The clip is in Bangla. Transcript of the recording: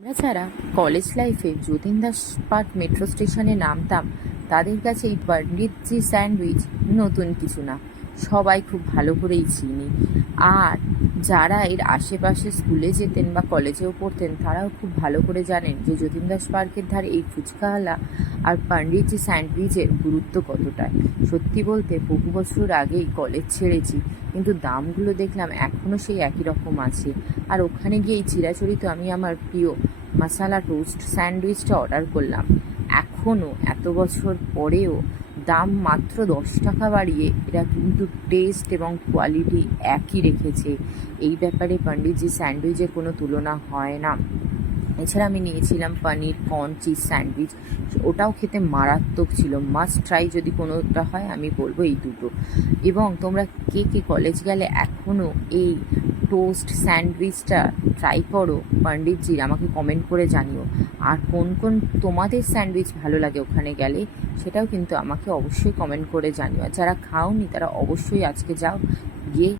আমরা যারা কলেজ লাইফে যতীন দাস পার্ক মেট্রো স্টেশনে নামতাম, তাদের কাছে এই পণ্ডিতজি স্যান্ডউইচ নতুন কিছু না। সবাই খুব ভালো করেই চিনি। আর যারা এর আশেপাশে স্কুলে যেতেন বা কলেজেও পড়তেন, তারাও খুব ভালো করে জানেন যে যতীন দাস পার্কের ধারে এই ফুচকাওয়ালা আর পণ্ডিতজি স্যান্ডউইচের গুরুত্ব কতটা। সত্যি বলতে, বহু বছর আগেই কলেজ ছেড়েছি, কিন্তু দামগুলো দেখলাম এখনও সেই একই রকম আছে। আর ওখানে গিয়েই চিরাচরিত আমি আমার প্রিয় মশালা টোস্ট স্যান্ডউইচটা অর্ডার করলাম। এখনও এত বছর পরেও দাম মাত্র দশ টাকা বাড়িয়ে এরা কিন্তু টেস্ট এবং কোয়ালিটি একই রেখেছে। এই ব্যাপারে পণ্ডিতজি স্যান্ডউইচের কোনো তুলনা হয় না। এছাড়া আমি নিয়েছিলাম পনির কর্ন চিজ স্যান্ডউইচ ওটাও খেতে মারাত্মক ছিল। মাস্ট ট্রাই যদি কোনোটা হয়, আমি বলব এই দুটো। এবং তোমরা কে কে কলেজ গেলে এখনও এই টোস্ট স্যান্ডউইচটা ট্রাই করো পণ্ডিতজির আমাকে কমেন্ট করে জানিও। আর কোন কোন তোমাদের স্যান্ডউইচ ভালো লাগে ওখানে গেলে, সেটাও কিন্তু আমাকে অবশ্যই কমেন্ট করে জানিও। আর যারা খাওনি, তারা অবশ্যই আজকে যাও, গিয়ে